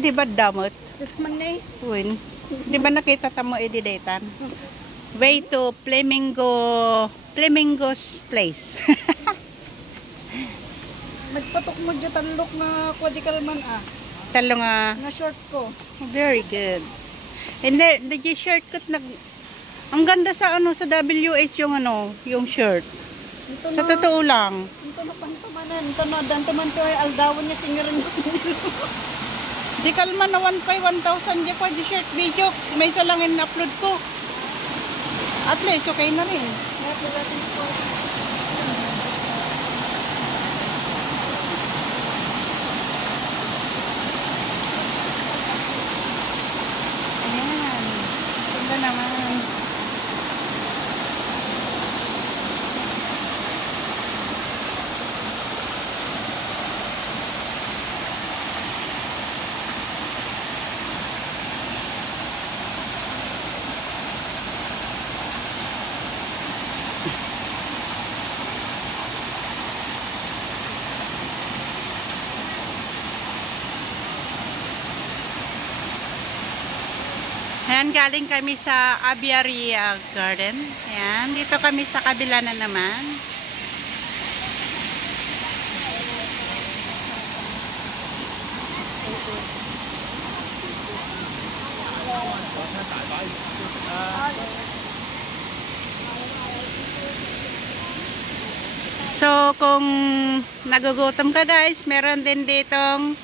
Di ba damot? Ito man na eh. Uwin. Di ba nakita tamo edidetan? Way to Flamingo's place. Nagpatok mo dyan talok na kwadikal man ah. Talo nga. Na short ko. Very good. And then, the shortcut ang ganda sa sa WS yung yung shirt. Ito Sa totoo lang. Ito na pantumanan. Ito na dantuman to ay aldawon niya singarin ko. Di kalman na 1,000 di pa di shirt video. May isa lang in-upload ko. At least okay na rin. Ayan. Ganda naman. Ayan, galing kami sa Aviary Garden. Ayan, dito kami sa kabila na naman. So, kung nagugutom ka guys, meron din ditong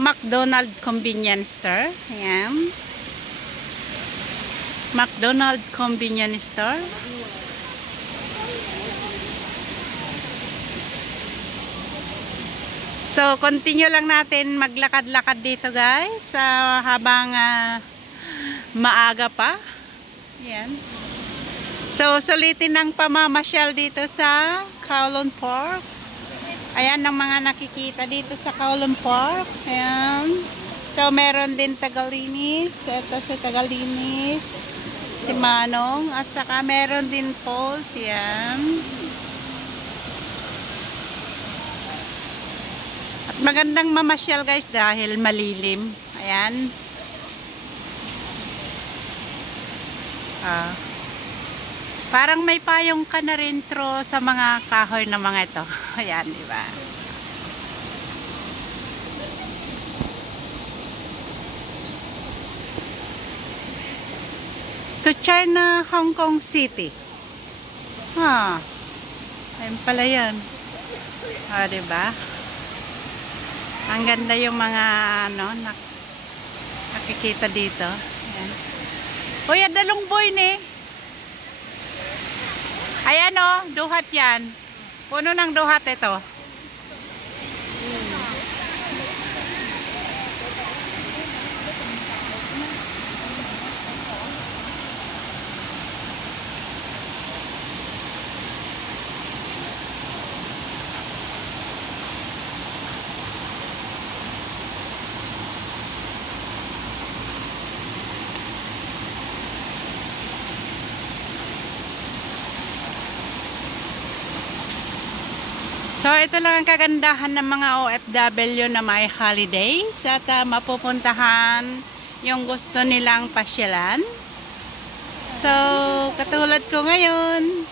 McDonald's convenience store. Ayan. McDonald's convenience store. So, continue lang natin maglakad-lakad dito guys habang maaga pa. Yan. So, sulitin ang pamamasyal dito sa Kowloon Park. Ayan ang mga nakikita dito sa Kowloon Park. Ayan. So, meron din Tagalinis. Ito si Tagalinis. Si Manong. At saka meron din Falls. Yan. At magandang mamasyal guys dahil malilim. Ayan. Parang may payong ka na rin sa mga kahoy na mga ito. Ayan, di ba? To China, Hong Kong City. Ayun pala yan. Diba? Ang ganda yung mga nakikita dito. Ayan. Uy, adalong boy ni. Ayan duhat yan. Puno ng duhat ito. So, ito lang ang kagandahan ng mga OFW na may holidays at mapupuntahan yung gusto nilang pasyalan. So, katulad ko ngayon,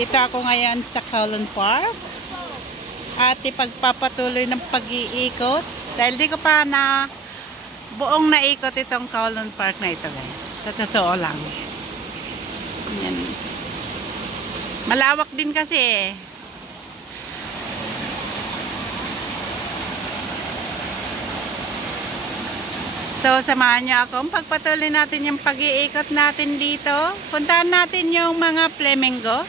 dito ako ngayon sa Kowloon Park at ipagpapatuloy ng pag-iikot dahil di ko pa buong naikot itong Kowloon Park na ito guys. Sa totoo lang. Yan. Malawak din kasi eh. So, samahan niyo ako. Pagpatuloy natin yung pag-iikot natin dito. Puntahan natin yung mga flamingo.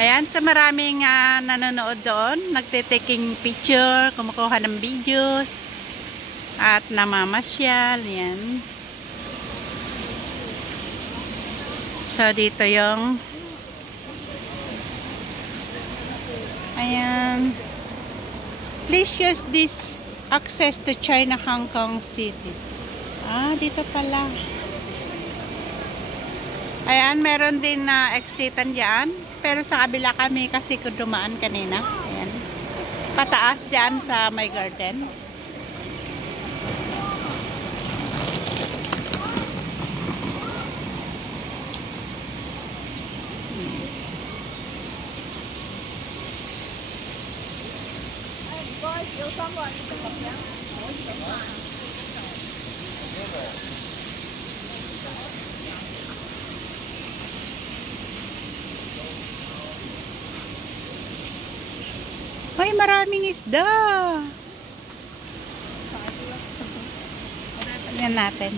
Ayan, so maraming nanonood doon. Nagtitaking picture, kumukuha ng videos, at namamasyal. Yan. So, dito yung ayan. Please use this access to China, Hong Kong City. Dito pala. Ayan, meron din na exitan dyan. Pero sa kabila kami kasi dumaan kanina. Ayan. Pataas dyan sa my garden. Ay, maraming isda. Tingnan natin.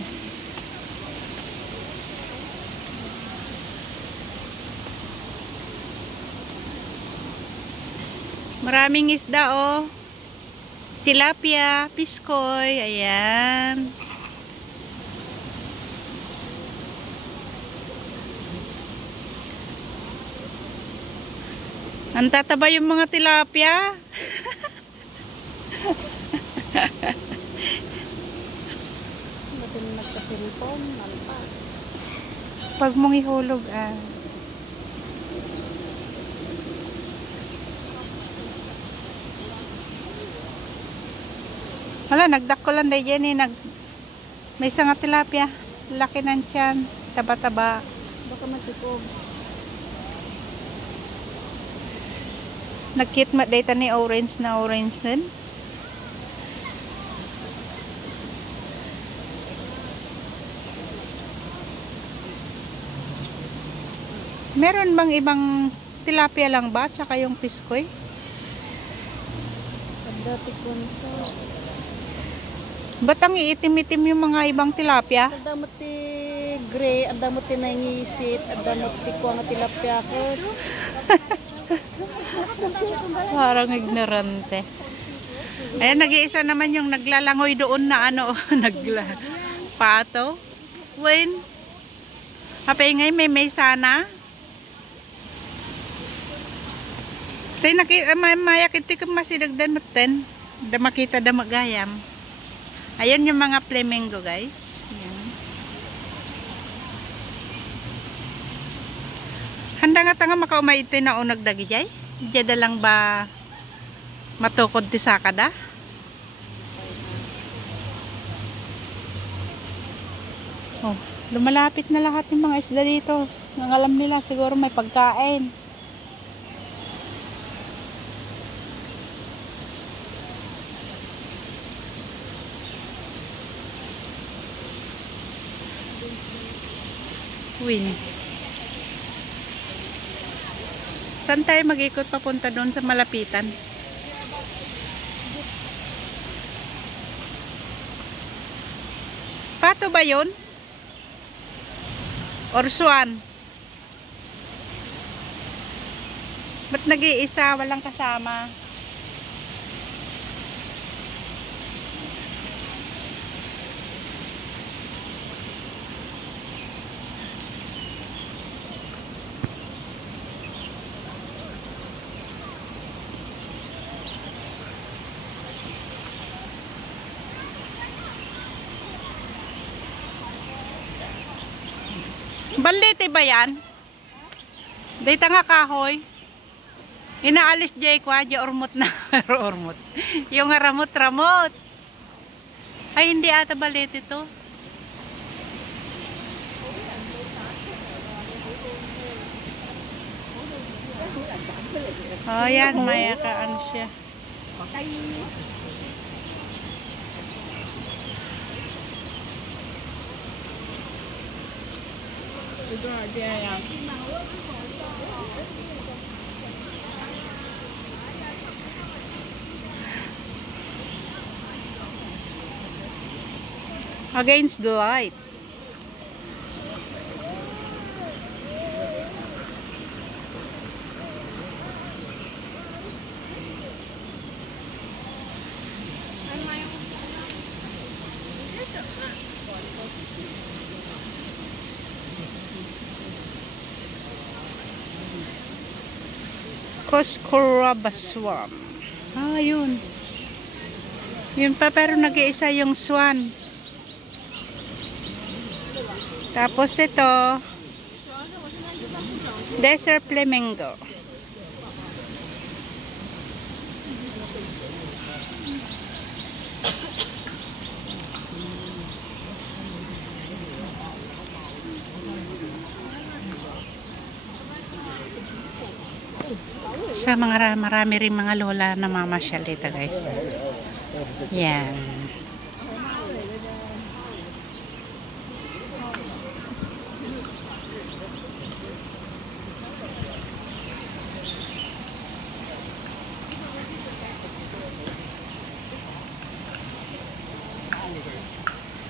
Maraming isda, oh. Tilapia, piskoy, ayan. Ang tataba yung mga tilapia. Ba't yung nagka-cellphone? Malpas. Pag mong ihulog, ah. Wala, nagdako lang na yan eh. May isang tilapia. Laki ng tiyan. Taba-taba. Baka masikog. Nagkit data ni orange na orange din. Meron bang ibang tilapia lang ba? Tsaka yung piskoy? Dati ko sa... Ba't ang iitim-itim yung mga ibang tilapia? Adamot ti gray, adamot ti nangisit, adamot ti kuha nga tilapia ko. Parang ignorante. Ayan, nag-iisa naman yung naglalangoy doon na ano, pato. When? Hapay ngay, may sana. Tay, mayakit ti kamasidagdan maten. Da makita da magayam. Ayan yung mga flamingo, guys. Ayan. Handa nga tanga makaumay ito na unag dagijay. Diyada lang ba matukod ti sakada? Oh, lumalapit na lahat ng mga isda dito. Nang alam nila siguro may pagkain. Win. Saan tayo mag-ikot papunta doon sa malapitan? Pato ba yun? Or swan? Ba't nag-iisa? Walang kasama? Balite ba yan? Dito nga kahoy. Inaalis jay kwa, di ormot na. Ormot. Yung ramot-ramot. Ay, hindi ata balite to. Oh, yan. May ano siya. Against the light. Coscorabaswam. Ah, yun. Yun pa, pero nag-iisa yung swan. Tapos ito, desert flamingo. Basta marami rin mga lola na mamasyal dito guys. Yan.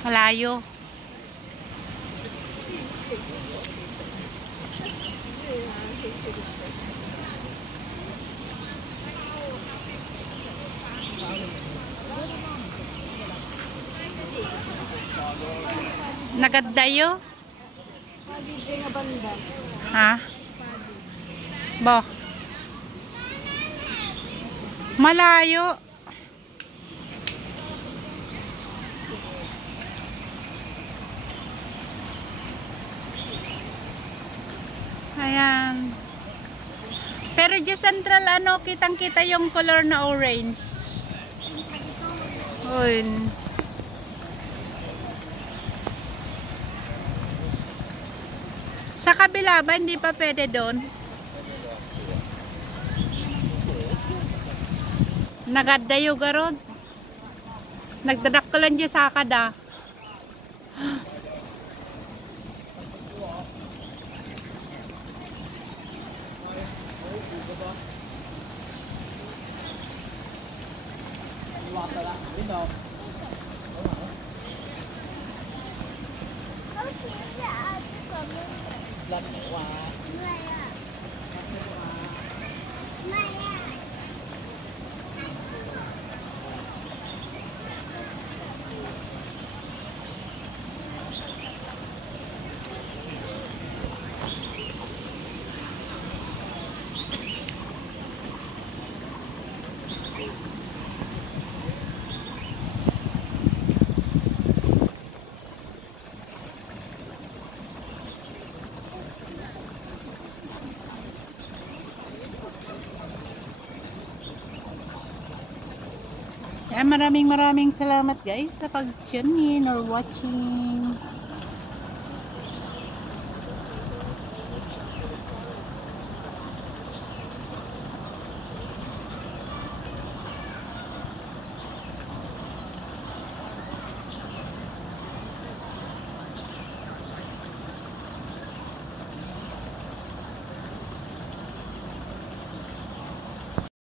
Malayo. Nagaddayo? nga banda. Ha? Bo. Malayo. Ayan. Pero dyan central ano, kitang-kita yung color na orange. Uy. Sa kabila ba, hindi pa pwede doon? Nagaddayo garod. Nagdadaktalan dyan sa kada. Maraming salamat guys sa pag-tune in or watching.